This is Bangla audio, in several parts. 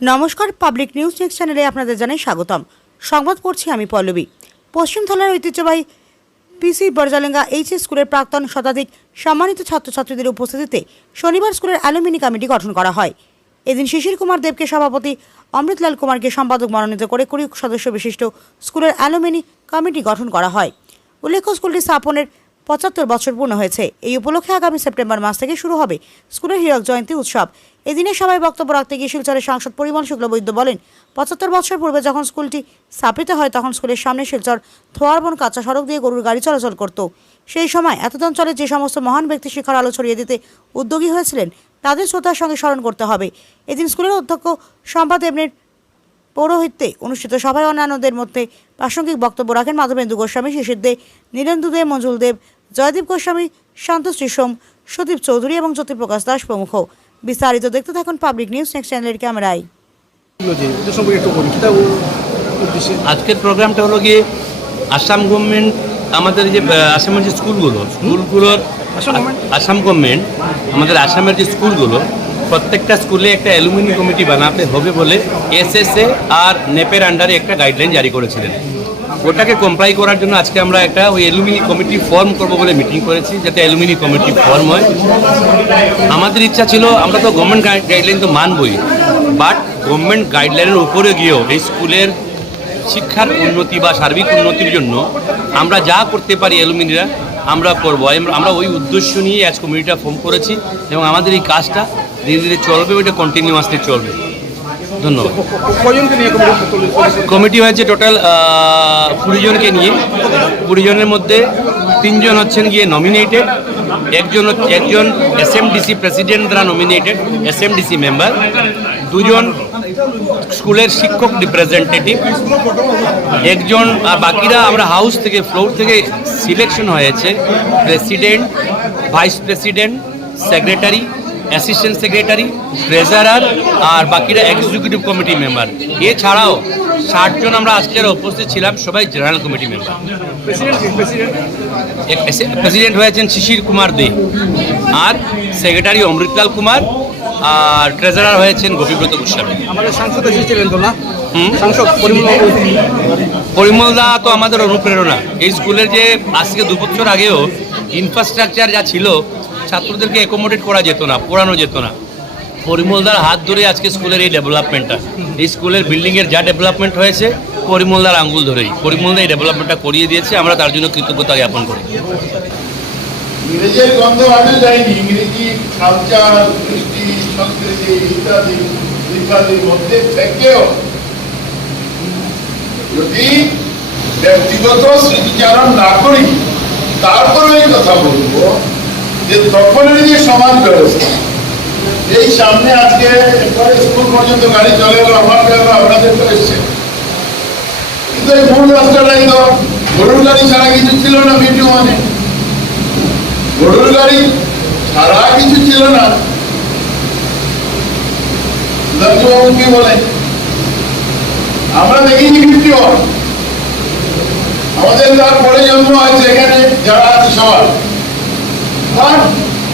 নমস্কার, পাবলিক নিউজ নেক্সট চ্যানেলে আপনাদের জানাই স্বাগতম। সংবাদ পড়ছি আমি পল্লবী। পশ্চিম থানার ঐতিহ্যবাহী পিসি বরজালেঙ্গা এইচএস স্কুলের প্রাক্তন শতাধিক সম্মানিত ছাত্রছাত্রীদের উপস্থিতিতে শনিবার স্কুলের অ্যালুমিনি কমিটি গঠন করা হয়। এদিন শিশির কুমার দেবকে সভাপতি, অমৃতলাল কুমারকে সম্পাদক মনোনীত করে 20 সদস্য বিশিষ্ট স্কুলের অ্যালুমিনি কমিটি গঠন করা হয়। উল্লেখ্য, স্কুলটি স্থাপনের 75 বছর পূর্ণ হয়েছে। এই উপলক্ষে আগামী সেপ্টেম্বর মাস থেকে শুরু হবে স্কুলের হীরক জয়ন্তী উৎসব। এদিনে সবাই বক্তব্য রাখতে গিয়ে শিলচরের সাংসদ পরিমল শুক্লবৈদ্য বলেন, 75 বছর পূর্বে যখন স্কুলটি স্থাপিত হয় তখন স্কুলের সামনে শিলচর থোয়ারবন কাঁচা সড়ক দিয়ে গরুর গাড়ি চলাচল করত। সেই সময় এতদ অঞ্চলে যে সমস্ত মহান ব্যক্তি শিক্ষার আলো ছড়িয়ে দিতে উদ্যোগী হয়েছিলেন তাদের শ্রদ্ধার সঙ্গে স্মরণ করতে হবে। এদিন স্কুলের অধ্যক্ষ শম্পা দেবনের পৌরোহিত্যে অনুষ্ঠিত সভায় অন্যান্যদের মধ্যে প্রাসঙ্গিক বক্তব্য রাখেন মাধবেন্দু গোস্বামী, শিশির দে, নীলেন্দু দে, মঞ্জুল দেব, জয়দীপ গোস্বামী, শান্তশ্রী সোম, সুদীপ চৌধুরী এবং জ্যোতিপ্রকাশ দাস প্রমুখ। বিস্তারিত দেখতে থাকুন পাবলিক নিউজ নেক্সট চ্যানেলের ক্যামেরায়। আজকের প্রোগ্রামটা হলো গিয়ে আসাম গভর্নমেন্ট, আমাদের যে আসামের যে স্কুলগুলোর আসাম গভর্নমেন্ট আমাদের আসামের যে স্কুলগুলো, প্রত্যেকটা স্কুলে একটা অ্যালুমিনি কমিটি বানাতে হবে বলে এসএসএ আর নেপের আন্ডারে একটা গাইডলাইন জারি করেছিলেন। ওটাকে কমপ্লাই করার জন্য আজকে আমরা একটা ওই অ্যালুমিনি কমিটি ফর্ম করব বলে মিটিং করেছি, যাতে অ্যালুমিনি কমিটি ফর্ম হয়। আমাদের ইচ্ছা ছিল, আমরা তো গভর্নমেন্ট গাইডলাইন তো মানবই, বাট গভর্নমেন্ট গাইডলাইনের উপরে গিয়েও এই স্কুলের শিক্ষার উন্নতি বা সার্বিক উন্নতির জন্য আমরা যা করতে পারি অ্যালুমিনিরা আমরা করব। আমরা ওই উদ্দেশ্য নিয়ে আজ কমিটিটা ফর্ম করেছি এবং আমাদের এই কাজটা ধীরে ধীরে চলবে, ওইটা কন্টিনিউয়াসলি চলবে। ধন্যবাদ। কমিটি হয়েছে টোটাল 20 জনকে নিয়ে। 20 জনের মধ্যে 3 জন হচ্ছেন গিয়ে নমিনেটেড, একজন এসএমডিসি প্রেসিডেন্ট দ্বারা নমিনেটেড এসএমডিসি মেম্বার, 2 জন স্কুলের শিক্ষক রিপ্রেজেন্টেটিভ, একজন, আর বাকিরা আমরা হাউস থেকে ফ্লোর থেকে সিলেকশন হয়েছে president, vice president, secretary, assistant secretary, treasurer, আর বাকিরা এক্সিকিউটিভ কমিটি মেম্বার। এছাড়াও 60 জন আমরা আজকে উপস্থিত ছিলাম, সবাই জেনারেল কমিটি মেম্বার। প্রেসিডেন্ট হয়েছেন শিশির কুমার দে, আর সেক্রেটারি অমৃতলাল কুমার, আর ট্রেজারার হয়েছেন গোপীব্রত গোস্বামী। আমাদের সাংসদ এসেছিলেন তো না? সাংসদ পরিমল দা তো আমাদের অনুপ্রেরণা। এই স্কুলের যে আজকে 2 বছর আগেও ইনফ্রাস্ট্রাকচার যা ছিল, ছাত্রদেরকে অ্যাকোমোডেট করা যেত না, পড়ানো যেত না, পরিমলদার হাত ধরে আজকে স্কুলের এই ডেভেলপমেন্টটা, এই স্কুলের বিল্ডিংয়ের যা ডেভেলপমেন্ট হয়েছে পরিমলদার আঙ্গুল ধরেই, পরিমলদা এই ডেভেলপমেন্টটা করিয়ে দিয়েছে। আমরা তার জন্য কৃতজ্ঞতা জ্ঞাপন করি। ইংরেজির গন্ধ আনা যায়নি, ইংরেজি কালচার, কৃষ্টি, সংস্কৃতি ইত্যাদি ইত্যাদির মধ্যে থেকেও যদি ব্যক্তিগত স্মৃতিচারণ না করি, তারপরে এই কথা বলবো যে তখনের যে সমাজ ব্যবস্থা, এই সামনে আজকে একবারে স্কুল পর্যন্ত গাড়ি চলে গেল, আমার গেল, আপনাদের তো এসছে, কিন্তু এই মূল রাস্তাটাই তো গরুর গাড়ি ছাড়া কিছু ছিল না। ভিডিও মানে গরুর গাড়ি ছাড়া কিছু ছিল না। সুধাংশুবাবু কি বলে, আমরা দেখিনি 51, আমাদের তারপরে জন্ম হয়েছে এখানে যারা আছে সবার।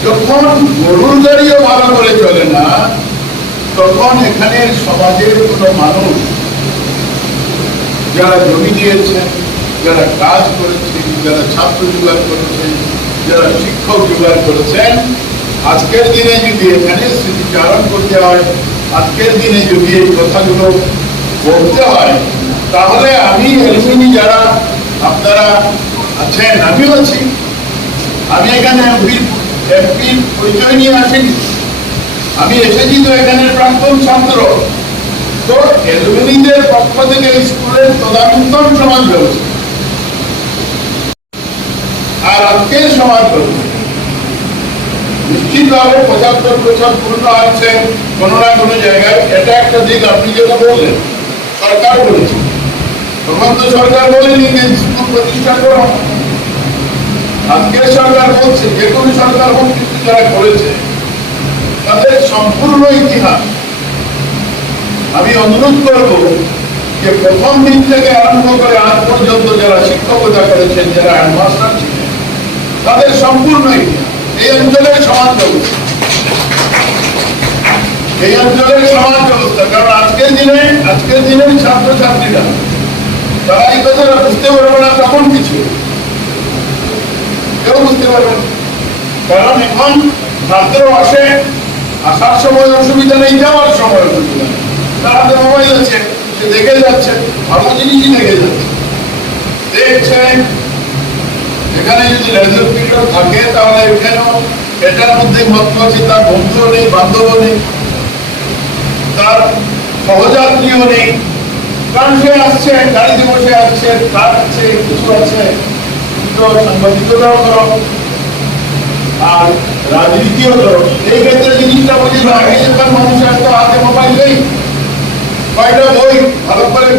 যখন গরুর গাড়িও ভালো করে চলে না, তখন এখানে সমাজের কোনো মানুষ যারা জমি দিয়েছেন, যারা কাজ করেছেন, যারা ছাত্র জোগাড় করেছেন, যারা শিক্ষক জোগাড় করেছেন, আজকের দিনে যদি এখানে স্মৃতিচারণ করতে হয়, আজকের দিনে যদি এই কথাগুলো বলতে হয়, তাহলে আমি অ্যালুমিনি যারা আপনারা আছেন, আমিও আছি, আমি এখানে এমপির পরিচয় নিয়ে আসিনি, আমি এসেছি তো এখানে প্রাক্তন ছাত্র। তো অ্যালুমিনিদের পক্ষ থেকে স্কুলের তদানীন্তন সমাজ ব্যবস্থা আর আজকের সমাজ ব্যবস্থা নিশ্চিতভাবে 75 বছর পূর্ণ হচ্ছে কোনো না কোনো জায়গায়। এটা একটা দিক আপনি যেটা বললেন, সরকার বলেছে, তখন তো সরকার বলেনি যে স্কুল প্রতিষ্ঠা করো। আজকের সরকার বলছে, যে কোনো সরকার হোক, কিন্তু যারা করেছে তাদের সম্পূর্ণ ইতিহাস আমি অনুরোধ করব যে প্রথম দিন থেকে আরম্ভ করে আজ পর্যন্ত যারা শিক্ষকতা করেছেন, যারা হেডমাস্টার ছিলেন, তাদের সম্পূর্ণ ইতিহাস, এই অঞ্চলের সমাজ ব্যবস্থা, এই অঞ্চলের সমাজ ব্যবস্থা। কারণ আজকে আজকের দিনের ছাত্রছাত্রীরা তারা এই কথাটা বুঝতে পারবে না তখন কিছু কেউ বুঝতে পারবে না, কারণ এখন ছাত্র আসে, আসার সময় অসুবিধা নেই, যাওয়ার সময় অসুবিধা নেই, তার হাতে মোবাইল আছে, সে দেখে যাচ্ছে, ভালো জিনিসই দেখে যাচ্ছে, দেখছে। এখানে যদি রেজাল্ট পিরিয়ড থাকে তাহলে এখানেও এটার মধ্যে মত আছে, তার বন্ধুও নেই, বান্ধবও নেই, তার সহযাত্রীও নেই, কারণ সে আসছে গাড়িতে বসে আসছে, তার আছে কিছু আছে, তো সাংবাদিকতাও করো আর রাজনীতিও করো। এই ক্ষেত্রে জিনিসটা বুঝি না, আগেকার মানুষের তো হাতে মোবাইল নেই, কয়টা বই ভালো করে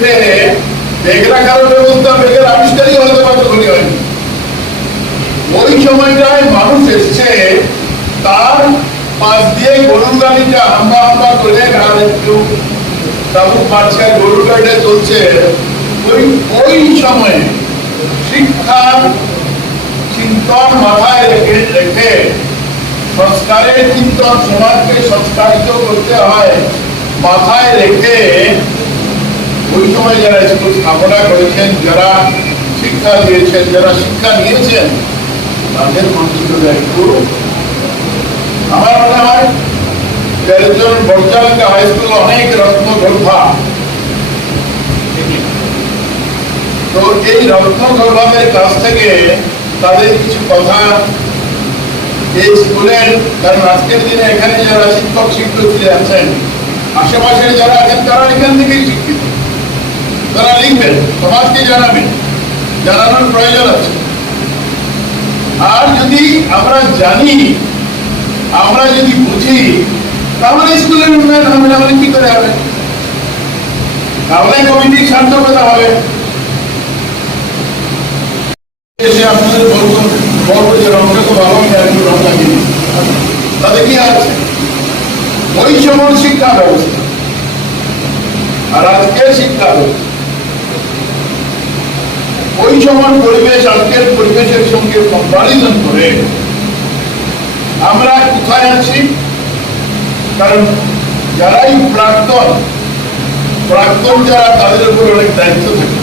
ব্যাগ রাখার ব্যবস্থা, ব্যাগের আবিষ্কারই হয়তো কতগুলি হয়নি। ওই সময়টায় মানুষ এসছে, তার পাশ দিয়ে গরুর গাড়িটা হাম্বা হাম্বা করে আর একটু তাবুক মারছে, গরুর গাড়িটা চলছে। ওই সময়ে শিক্ষার চিন্তন মাথায় রেখে সংস্কারের চিন্তন, সমাজকে সংস্কারিত করতে হয় মাথায় রেখে ওই সময় যারা স্কুল স্থাপনা করেছেন, যারা শিক্ষা দিয়েছেন, যারা শিক্ষা নিয়েছেন, তাদের মানসিকতা একটু আমার মনে হয় একজন বর্জালকা হাই স্কুল অনেক রত্নগর্ভা, তো এই রত্নগর্ভাদের কাছ থেকে তাদের কিছু কথা এই স্কুলের, কারণ আজকের দিনে এখানে যারা শিক্ষক শিক্ষার্থী আছেন, আশেপাশে যারা আছেন, তারা এখান থেকেই শিক্ষিত, তারা লিখবেন, সমাজকে জানাবেন, জানানোর প্রয়োজন আছে। আর যদি আমরা জানি, আমরা যদি বুঝি, তাহলে স্কুলের উন্নয়ন হবে না, হলে কি করে হবে? তাহলে কমিটির সার্থকতা হবে। এসে আপনাদের বলবো যে রংটা তো ভালো, একটু রং লাগিয়ে তাতে কি আছে? ওই সময় শিক্ষা ব্যবস্থা আর আজকের শিক্ষা ব্যবস্থা, ওই সময় পরিবেশ আজকের পরিবেশের সঙ্গে কম্পারিজন করে আমরা কোথায় আছি? কারণ যারাই প্রাক্তন যারা, তাদের উপর অনেক দায়িত্ব থাকে।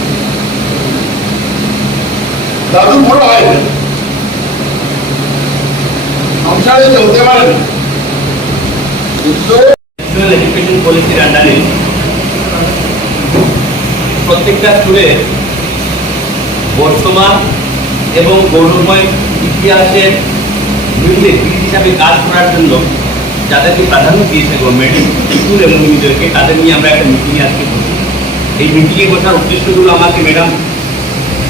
দাদু বড় হয় না, সংসারে চলতে পারে না, এডুকেশন পলিসির আন্ডারে প্রত্যেকটা স্কুলে বর্তমান এবং গৌরবময় ইতিহাসের বিরুদ্ধে হিসাবে কাজ করার জন্য যাদেরকে প্রাধান্য দিয়েছে গভর্নমেন্ট, স্কুল এবং নিজেদেরকে, তাদের নিয়ে আমরা একটা মিটিংয়ে আজকে বসি। এই মিটিংয়ে বসার উদ্দেশ্যগুলো আমাকে ম্যাডাম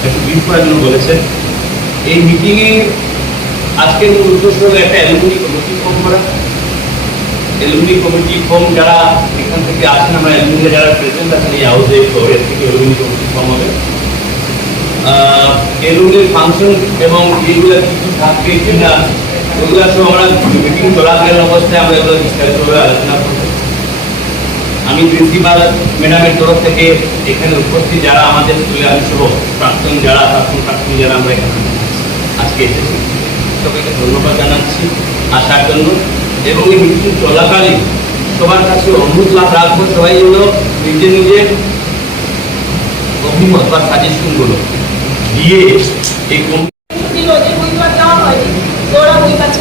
একটু ব্রিফ করার জন্য বলেছেন। এই মিটিংয়ে আজকের মূল উদ্দেশ্য হলো একটা অ্যালুমিনি কমিটি ফর্ম করা। অ্যালুমিনি কমিটি ফর্ম যারা এখান থেকে আসেন, আমরা অ্যালুমিনি যারা প্রেজেন্ট আছেন এই হাউসে, শহরের থেকে অ্যালুমিনি কমিটি ফর্ম হবে। এলুমিনির ফাংশন এবং এইগুলো কি কি থাকবে কিনা, ওগুলো সব আমরা মিটিং চলাকালীন অবস্থায় আমরা এগুলো বিস্তারিতভাবে আলোচনা করব। আমি প্রিন্সিপাল ম্যাডামের তরফ থেকে এখানে উপস্থিত যারা আমাদের স্কুলে আমি সহ প্রাক্তন যারা আমরা এখানে আজকে এসেছি, সবাইকে ধন্যবাদ জানাচ্ছি আসার জন্য। এবং এই মিটিং চলাকালীন সবার কাছে অনুরোধ রাখবো, সবাই যেন নিজের অভিমত বা সাজেশনগুলো দিয়ে এই ওরা বই পাচ্ছে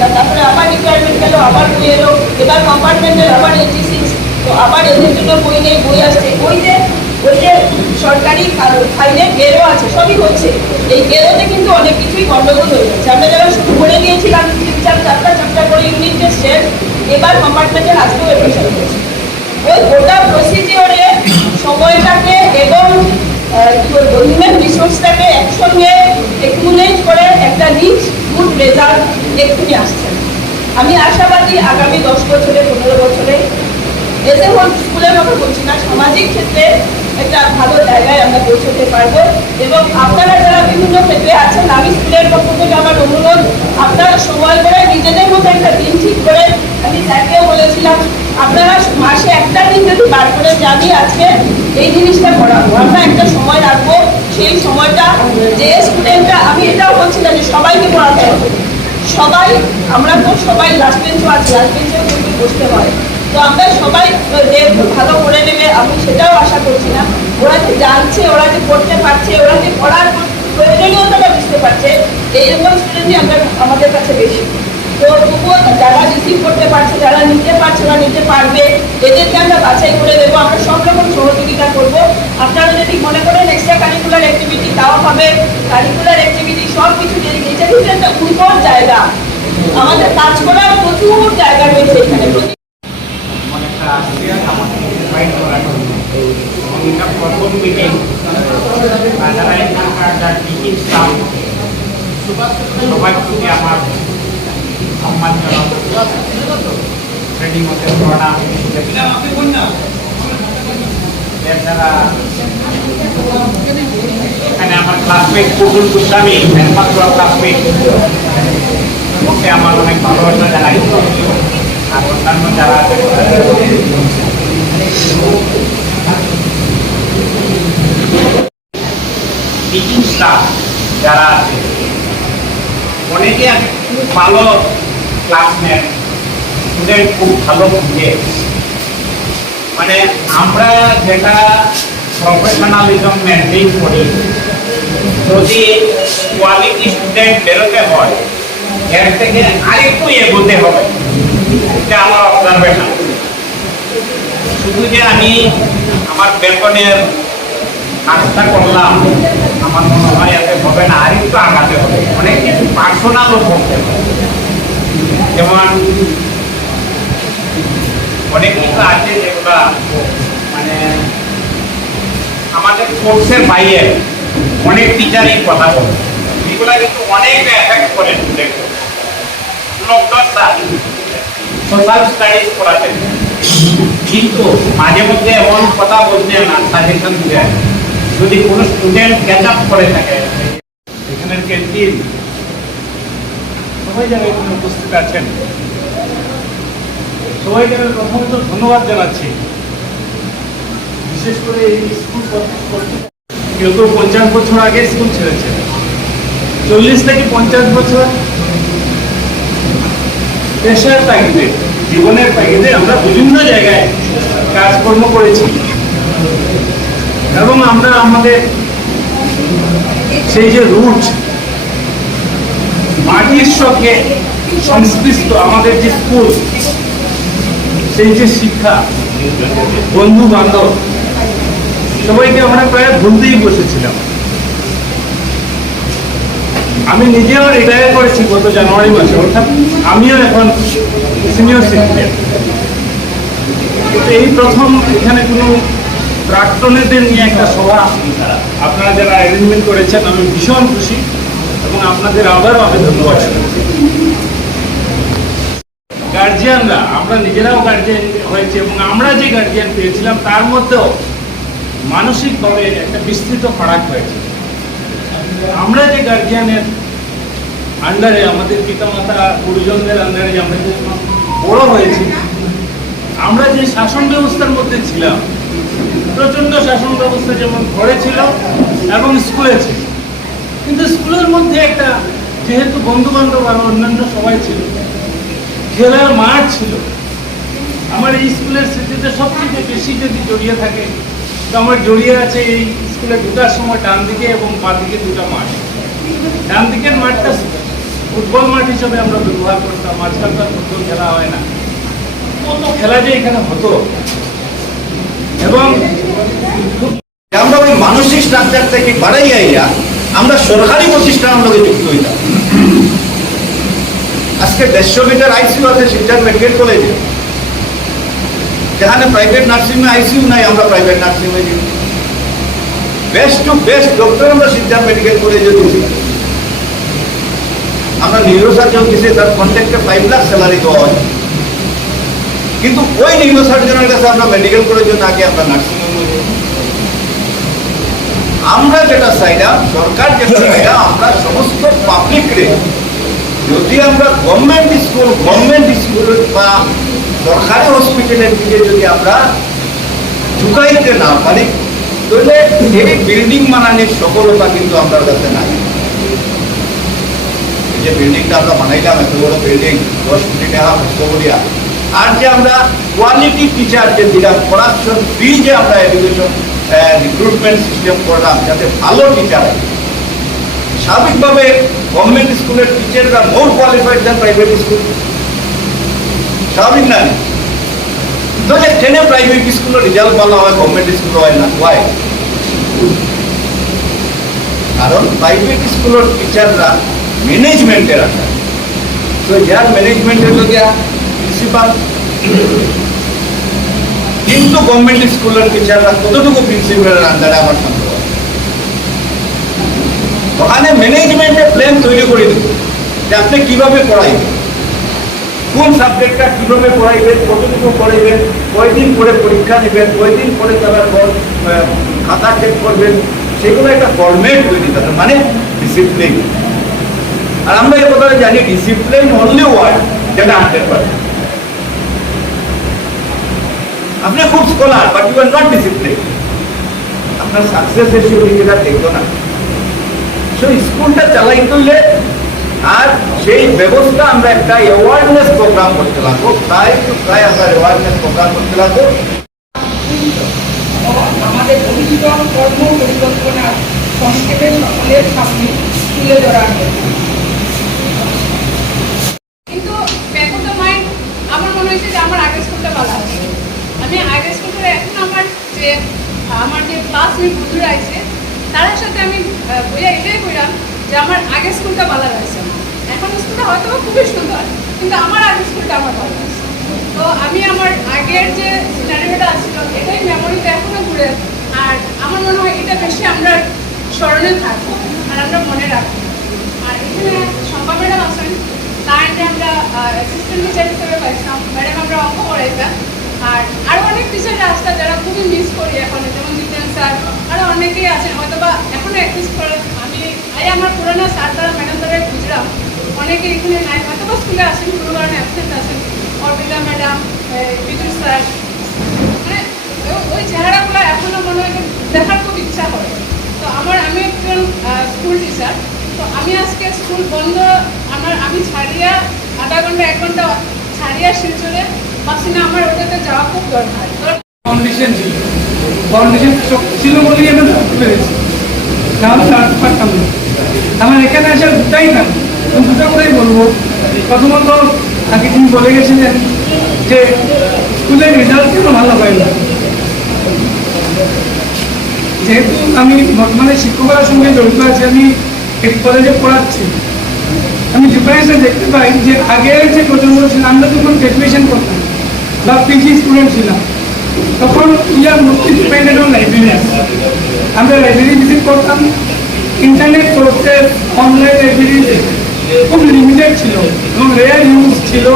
না, তারপরে আবার রিকোয়ারমেন্ট গেল, আবার বই এলো, এবার কম্পার্টমেন্টের আবার 86, তো আবার এদের জন্য বই নেই, বই আসছে। ওই যে সরকারি ফাইলে গেরো আছে, সবই হচ্ছে। এই গেরোতে কিন্তু অনেক কিছুই গন্ডগোল হয়ে যাচ্ছে। আমরা যারা শুরু করে দিয়েছিলাম 4টা করে ইউনিট টেস্টের, এবার কম্পার্টমেন্টের আজকেও এডমিশন হয়েছে। ওই গোটা প্রসিডিওরে সময়টাকে এবং হিউম্যান রিসোর্সটাকে একসঙ্গে একুমুলেট করে একটা রিচ গুড রেজাল্ট এক্ষুনি আসছে। আমি আশাবাদী আগামী 10 বছরে 15 বছরে এসে স্কুলের কথা বলছি না, সামাজিক ক্ষেত্রে একটা ভালো জায়গায় আমরা পৌঁছতে পারবো। এবং আপনারা যারা বিভিন্ন ক্ষেত্রে আছেন, আমি স্কুলের পক্ষ থেকে আমার অনুরোধ, আপনারা সময় করে নিজেদের মতো একটা দিন ঠিক করে, আমি স্যারকেও বলেছিলাম, আপনারা মাসে একটা দিন যদি বার করে যাবি আজকে এই জিনিসটা করাবো, আমরা একটা সময় রাখবো। সেই সময়টা যে স্টুডেন্টরা, আমি এটাও বলছি না যে সবাইকে পড়াতে হবে, সবাই, আমরা তো সবাই লাস্ট বেঞ্চও আছে, লাস্ট বেঞ্চেও কিন্তু বসতে হয়, তো আমরা সবাই ভালো করে নেবে। আমি সেটাও আশা করছি না। ওরা যে জানছে, ওরা যে পড়তে পারছে, ওরা যে পড়ার প্রয়োজনীয়তাটা বুঝতে পারছে, এইরকম স্টুডেন্টই আমাদের কাছে বেশি। তো তবুও যারা রিসিভ করতে পারছে, যারা নিতে পারছে বা নিতে পারবে, এদেরকে আমরা বাছাই করে দেবো। আমরা সব রকম সহযোগিতা করবো। আপনারা যদি মনে করেন এক্সট্রা কারিকুলার অ্যাক্টিভিটি দেওয়া হবে, কারিকুলার অ্যাক্টিভিটি সব কিছু এটা কিন্তু একটা উর্বর জায়গা, আমাদের কাজ করার প্রচুর জায়গা রয়েছে এখানে। অনেকটা আসছে আমাকে ইনভাইট করার জন্য। এটা প্রথম মিটিং, যারা এখানকার যা টিচিং স্টাফ সবার প্রতি আমার সম্মানজনক শ্রেণীর মধ্যে প্রণাম। এছাড়া এখানে আমার ক্লাসমেট কুকুল গোস্বামী, একমাত্র ক্লাসমেট, ওকে আমার অনেক ভালোবাসা জানাই। আর অন্যান্য যারা টিচিং স্টাফ যারা আছে অনেকে আমি খুব ভালো ক্লাসমেট, স্টুডেন্ট খুব ভালো বুঝে। মানে আমরা যেটা প্রফেশনালিজম মেনটেন করি, যদি কোয়ালিটি স্টুডেন্ট বেরোতে হয় এর থেকে আরেকটু এগোতে হবে, এটা আমার অবজারভেশন। শুধু যে আমি আমার বেতনের কাজটা করলাম আমার মনে হয় এতে হবে না, আরেকটু আগাতে হবে, অনেক কিছু পার্সোনালও করতে হবে। যেমন অনেক কিছু আছে যেগুলা মানে আমাদের কোর্সের বাইরে অনেক টিচারই কথা বলে, এগুলা কিন্তু অনেক এফেক্ট করে স্টুডেন্ট। সোশ্যাল স্টাডিজ পড়াতে কিন্তু মাঝে মধ্যে এমন কথা বলতে না, সাজেশন দেয় যদি কোনো স্টুডেন্ট ক্যাচ আপ করে থাকে। এখানের ক্যান্টিন সবাই যারা এখানে উপস্থিত আছেন সবাইকে আমি প্রথমত ধন্যবাদ জানাচ্ছি। বিশেষ করে এই স্কুল কেউ কেউ 50 বছর আগে স্কুল ছেড়েছে, 40 থেকে 50 বছর পেশার তাগিদে, জীবনের তাগিদে আমরা বিভিন্ন জায়গায় কাজকর্ম করেছি এবং আমরা আমাদের সেই যে রুট, মাটির সঙ্গে সংশ্লিষ্ট আমাদের যে স্কুল, সেই যে শিক্ষা, বন্ধু বান্ধব, সবাইকে আমরা প্রায় ভুলতেই বসেছিলাম। আমি নিজেও রিটায়ার করেছি গত জানুয়ারি মাসে, অর্থাৎ আমিও এখন সিনিয়র সিটিজেন। এই প্রথম এখানে কোনো প্রাক্তনীদের নিয়ে একটা সভা আপনারা যারা অ্যারেঞ্জমেন্ট করেছেন, আমি ভীষণ খুশি এবং আপনাদের আবারও আমি ধন্যবাদ। গার্জিয়ানরা, আমরা নিজেরাও গার্জিয়ান হয়েছি এবং আমরা যে গার্জিয়ান পেয়েছিলাম তার মধ্যেও মানসিকভাবে একটা বিস্তৃত ফারাক হয়েছে। আমরা যে গার্জিয়ানের আন্ডারে, আমাদের পিতামাতা গুরুজনদের আন্ডারে আমরা যে বড় হয়েছি, আমরা যে শাসন ব্যবস্থার মধ্যে ছিলাম, প্রচণ্ড শাসন ব্যবস্থা যেমন ঘরে ছিল এবং স্কুলে ছিল, কিন্তু স্কুলের মধ্যে একটা যেহেতু বন্ধু বান্ধব আর অন্যান্য সবাই ছিল, খেলার মাঠ ছিল। আমার এই স্কুলের স্মৃতিতে সবথেকে বেশি যদি জড়িয়ে থাকে তো আমার জড়িয়ে আছে এই স্কুলে ঢোকার সময় ডান দিকে এবং বাঁ দিকে দুটা মাঠ। ডান দিকের মাঠটা ফুটবল মাঠ হিসেবে আমরা ব্যবহার করতাম, আজকালকার ফুটবল খেলা হয় না, কত খেলা যে এখানে হতো। এবং আমরা ওই মানসিক স্ট্রাকচার থেকে বাড়াইয়া আমরা সরকারি প্রতিষ্ঠানের লগে যুক্ত হইতাম। আজকে 150 মিটার আইসিইউ আছে শিলচর মেডিকেল কলেজে, যেখানে প্রাইভেট নার্সিংহোমে আইসিইউ নাই, আমরা প্রাইভেট নার্সিংহোমে দিই। বেস্ট টু বেস্ট ডক্টর আমরা শিলচর মেডিকেল কলেজে দিচ্ছি। আমরা নিউরোসার্জন দিচ্ছি, তার কন্ট্যাক্টে 5 লাখ স্যালারি দেওয়া হয়, কিন্তু ওই নিউরোসার্জনের কাছে আমরা মেডিকেল কলেজে না গিয়ে আমরা নার্সিংহোমে দিই। আমরা যেটা চাইলাম, সরকার যেটা চাইলাম, আমরা সমস্ত পাবলিকরে যদি আমরা গভর্নমেন্ট স্কুল বা সরকারি হসপিটালের দিকে যদি আমরা ঝুঁকাইতে না পারি, তাহলে এই বিল্ডিং বানানোর সফলতা কিন্তু আমরা কাছে নাই। এই যে বিল্ডিংটা আমরা বানাইলাম, এত বড় বিল্ডিং, 10 কোটি টাকা খরচ করিয়া, আর যে আমরা কোয়ালিটি টিচার যে দিলাম, করাপশন ফ্রি যে আমরা এডুকেশন রিক্রুটমেন্ট সিস্টেম করলাম যাতে ভালো টিচার হয়। স্বাভাবিকভাবে গভর্নমেন্ট স্কুলের টিচাররা মোর কোয়ালিফাইড দেন প্রাইভেট স্কুল, স্বাভাবিক না? তাহলে কেন প্রাইভেট স্কুলের রেজাল্ট ভালো হয়, গভর্নমেন্ট স্কুল হয় না? হয় কারণ প্রাইভেট স্কুলের টিচাররা ম্যানেজমেন্টের আন্ডার, তো যার ম্যানেজমেন্টের যদি প্রিন্সিপাল, কিন্তু গভর্নমেন্ট স্কুলের টিচাররা কতটুকু প্রিন্সিপালের আন্ডারে আমার সন্দেহ। ওখানে ম্যানেজমেন্টের প্ল্যান তৈরি করে দেবে যে আপনি কিভাবে পড়াইবেন, কোন সাবজেক্টটা কিভাবে পড়াইবেন, কতটুকু পড়াইবেন, কয়দিন পরে পরীক্ষা নেবেন, কয়দিন পরে তারা খাতা চেক করবেন, সেগুলো একটা ফরম্যাট তৈরি করে, মানে ডিসিপ্লিন। আর আমরা এই কথা জানি ডিসিপ্লিন অনলি ওয়ার্ড, যেটা 100%। আপনি খুব scholar but you are not discipline, আপনার সাকসেস এসে ওই জায়গা দেখতো না। সেই স্কুলটা চালাই করলে, আর সেই ব্যবস্থা আমরা একটা অ্যাওয়ারনেস প্রোগ্রাম করতে লাগবো, প্রায় আমরা অ্যাওয়ারনেস প্রোগ্রাম করতে লাগবো। আমাদের অভিযোগ কর্ম পরিকল্পনা সংক্ষেপে সকলের সামনে তুলে ধরা হয়। কিন্তু ব্যাক অফ দ্য মাইন্ড আমার মনে হয়েছে যে আমার আগের স্কুলটা ভালো আছে। আমি আগের স্কুলটা এখন আমার যে ক্লাসমেট বন্ধুরা আছে তার সাথে আমি বইয়া এটাই কইলাম যে আমার আগের স্কুলটা ভালো লাগছে। এখন স্কুলটা হয়তো খুবই সুন্দর, কিন্তু আমার আগের স্কুলটা আমার ভালো লাগছে। তো আমি আমার আগের যে সিনারিওটা আসছিল এটাই মেমোরিতে এখনো ঘুরে, আর আমার মনে হয় এটা বেশি আমরা স্মরণে থাকবো আর আমরা মনে রাখবো। আর এখানে শম্পা ম্যাডাম আছেন, তার যে আমরা অ্যাসিস্ট্যান্ট টিচার হিসেবে পাইছিলাম, ম্যাডাম আমরা অঙ্ক পড়াইতাম। আর আরও অনেক টিচাররা আসতেন যারা খুবই মিস করি এখন, যেমন জিতেন স্যার, আরও অনেকেই আছেন হয়তো বা এখনও অ্যাক্টিভ করে। আমি আমার পুরোনো স্যার দ্বারা ম্যাডাম দ্বারা বুঝলাম অনেকে এখানে নাই, হয়তো বা স্কুলে আসেন, কোনো কারণে অ্যাবসেন্ট আছেন। অর্পিতা ম্যাডাম, বিজু স্যার, মানে ওই চেহারাগুলো এখনও মনে হয় দেখার খুব ইচ্ছা করে। তো আমি একজন স্কুল টিচার, তো আমি আজকে স্কুল বন্ধ আমি ছাড়িয়া আধা ঘন্টা 1 ঘন্টা ছাড়িয়া শিলচরে পাচ্ছি না, আমার ওটাতে যাওয়া খুব দরকার। ফাউন্ডেশন ছিল বলেই আমি থাকতে পেরেছি, নাহলে থাকতে পারতাম না। আমার এখানে আসার দুটাই না, দুটো করেই বলবো। প্রথমত আগে তিনি বলে গেছিলেন যে স্কুলের রেজাল্ট কেন ভালো হয় না। যেহেতু আমি বর্তমানে শিক্ষকতার সঙ্গে জড়িত আছি, আমি একটি কলেজে পড়াচ্ছি, আমি ডিফারেন্সে দেখতে পাই যে আগের যে প্রজন্ম ছিল, আমরা যখন গ্র্যাজুয়েশন করতাম বা পিজি স্টুডেন্ট ছিলাম, তখন we are mostly dependent on librarian. আমরা লাইব্রেরি ভিজিট করতাম, ইন্টারনেট সোর্সেস, অনলাইন লাইব্রেরি খুব লিমিটেড ছিল এবং রেয়ার ইউজ ছিল।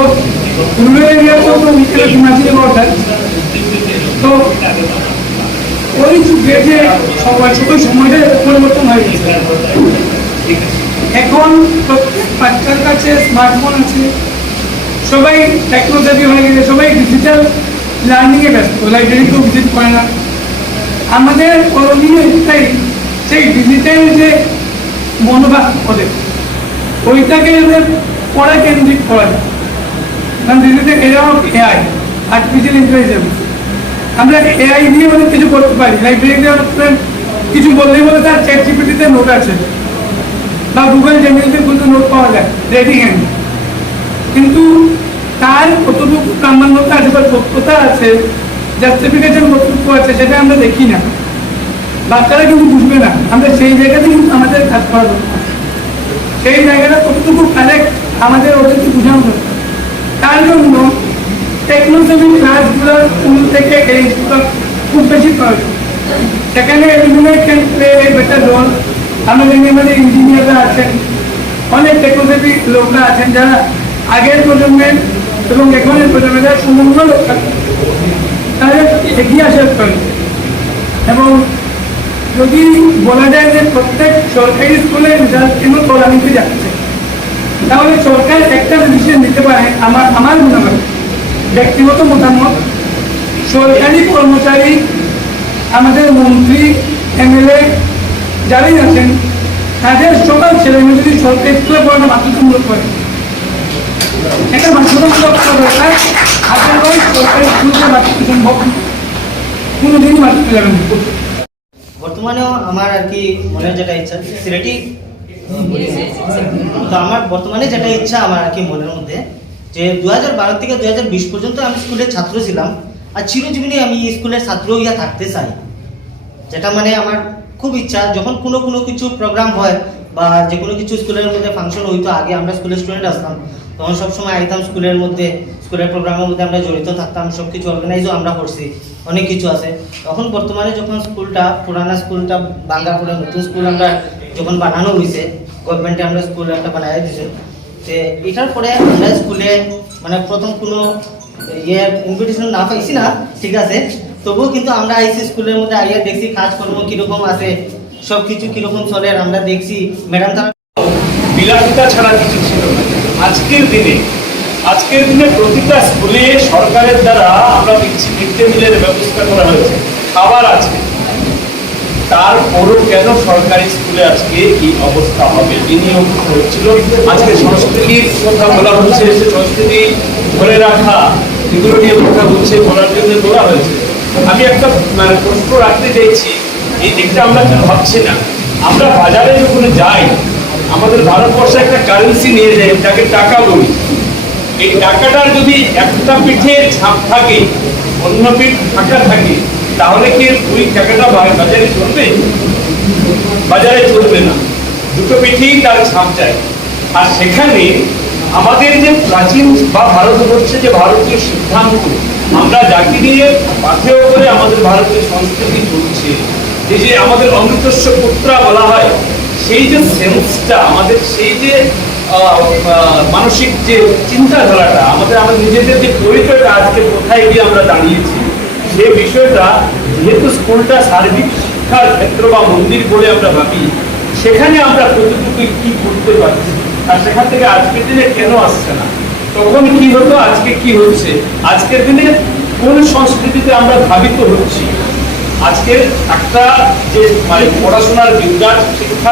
রুরাল এরিয়াতেও তো বিকেলে ঘুমাচ্ছিল অর্থাৎ। তো ওই যুগে যে ওই সময়টা পরিবর্তন হয়ে গেছে। এখন প্রত্যেক বাচ্চার কাছে স্মার্টফোন আছে, সবাই টেকনোলজি হয়ে গেছে, সবাই ডিজিটাল লার্নিংয়ে ব্যস্ত, লাইব্রেরিকেও ভিজিট করে না। আমাদের করণীয় একটাই, সেই ডিজিটাল যে মনোভাব ওদের, ওইটাকে ওদের পড়া কেন্দ্রিক করা যায়। কারণ ডিজিটাল এরাও এআই, আর্টিফিশিয়াল ইন্টেলিজেন্স, আমরা এআই দিয়ে ওদের কিছু করতে পারি। লাইব্রেরিতে কিছু বললেই বলে তার চ্যাট জিপিটিতে নোট আছে বা গুগল জেমিনিতে কিন্তু নোট পাওয়া যায় রেডি হ্যান্ড, কিন্তু তার কতটুকু প্রামাণ্যতা আছে বা সত্যতা আছে, জাস্টিফিকেশন কতটুকু আছে, সেটা আমরা দেখি না। বাচ্চারা কিন্তু বুঝবে না, আমরা সেই জায়গাতে কিন্তু আমাদের কাজ করা দরকার। সেই জায়গাটা কতটুকু কারেক্ট আমাদের ওদেরকে বোঝানো দরকার। তার জন্য টেকনোলজি ক্লাসগুলো স্কুল থেকে এইগুলো খুব বেশি প্রয়োজন। সেখানে eliminate can play a better role. আমাদের ইঞ্জিনিয়াররা আছেন, অনেক টেকনোলজি লোকরা আছেন যারা আগের প্রজন্মের এবং এখনের প্রজন্মের যারা সমন্বয় লোক থাকেন, তাদের এগিয়ে আসার প্রয়োজন। এবং যদি বলা যায় যে প্রত্যেক সরকারি স্কুলে রেজাল্ট কেন তলানিতে যাচ্ছে, তাহলে সরকার একটা ডিসিশন নিতে পারে। আমার মনে হয়, ব্যক্তিগত মতামত, সরকারি কর্মচারী, আমাদের মন্ত্রী, এমএলএ যারাই আছেন, তাদের সকল ছেলেমেয়ে যদি সরকারি স্কুলে পড়ানো বাধ্যতামূলক করে, এটা বাধ্যতামূলক করা দরকার। আদারওয়াইজ সরকারি স্কুলকে মাতৃত্ব সম্ভব কোনোদিনই মাতৃত্ব যাবে না। বর্তমানেও আমার আর কি মনের যেটা ইচ্ছা সিলেটি, তো আমার বর্তমানে যেটা ইচ্ছা আমার আর কি মনের মধ্যে যে 2012 থেকে 2020 পর্যন্ত আমি স্কুলের ছাত্র ছিলাম, আর চিরজীবনী আমি স্কুলের ছাত্র হইয়া থাকতে চাই। যেটা মানে আমার খুব ইচ্ছা, যখন কোনো কিছু প্রোগ্রাম হয় বা যে কোনো কিছু স্কুলের মধ্যে ফাংশন হইতো, আগে আমরা স্কুলের স্টুডেন্ট আসতাম, তখন সবসময় আইতাম স্কুলের মধ্যে, স্কুলের প্রোগ্রামের মধ্যে আমরা জড়িত থাকতাম, সব কিছু অর্গানাইজও আমরা করছি, অনেক কিছু আছে। তখন বর্তমানে যখন স্কুলটা পুরানা স্কুলটা ভাঙা করে নতুন স্কুল আমরা যখন বানানো হয়েছে, গভর্নমেন্টে আমরা স্কুল একটা বানাই দিয়েছে, যে এটার পরে আমরা স্কুলে মানে প্রথম কোনো ইনভিটেশন না পাইছি না, ঠিক আছে, তবুও কিন্তু আমরা আইসি স্কুলের মধ্যে আইয়া দেখছি কাজকর্ম কীরকম আছে, সব কিছু কীরকম চলে আমরা দেখছি। ম্যাডাম তারা বিলাসিতা ছাড়া কিছু ছিল না। আজকের দিনে প্রতিটা স্কুলে সরকারের দ্বারা আমরা দেখছি মিড ডে মিলের ব্যবস্থা করা হয়েছে, খাবার আছে, তারপরও কেন সরকারি স্কুলে আজকে এই অবস্থা হবে? বিনিয়োগ হচ্ছিল, আজকে সংস্কৃতির কথা বলা হচ্ছে, সংস্কৃতি ধরে রাখা, এগুলো নিয়ে কথা হচ্ছে, বলার জন্য বলা হয়েছে। আমি একটা মানে প্রশ্ন রাখতে চাইছি, এই দিকটা আমরা কেন ভাবছি না? আমরা বাজারে যখন যাই, আমাদের ভারতবর্ষে একটা কারেন্সি নিয়ে যায়, যাকে টাকা বলি। এই টাকাটার যদি একটা পিঠে ছাপ থাকে, অন্য পিঠ ফাঁকা থাকে, তাহলে কি ওই টাকাটা বাজারে চলবে? বাজারে চলবে না, দুটো পিঠেই তার ছাপ যায়। আর সেখানে আমাদের যে প্রাচীন বা ভারতবর্ষে যে ভারতীয় সিদ্ধান্ত, আমরা যাকে নিয়ে পাথেয় করে আমাদের ভারতীয় সংস্কৃতি চলছে, যে আমাদের অমৃতস্য পুত্রা বলা হয়, সেই যে সেন্সটা আমাদের, সেই যে মানসিক যে চিন্তাধারাটা আমাদের নিজেদের যে পরিচয়টা আজকে কোথায় গিয়ে আমরা দাঁড়িয়েছি, সেই বিষয়টা যেহেতু স্কুলটা সার্বিক শিক্ষার ক্ষেত্র বা মন্দির বলে আমরা ভাবি, সেখানে আমরা কতটুকু কি করতে পারছি, আর সেখান থেকে আজকের দিনে কেন আসছে না? তখন কি হতো, আজকে কি হচ্ছে? আজকের দিনে কোন সংস্কৃতিতে আমরা ধাবিত হচ্ছি? আজকের একটা যে মানে পড়াশোনার বিজ্ঞান শিক্ষা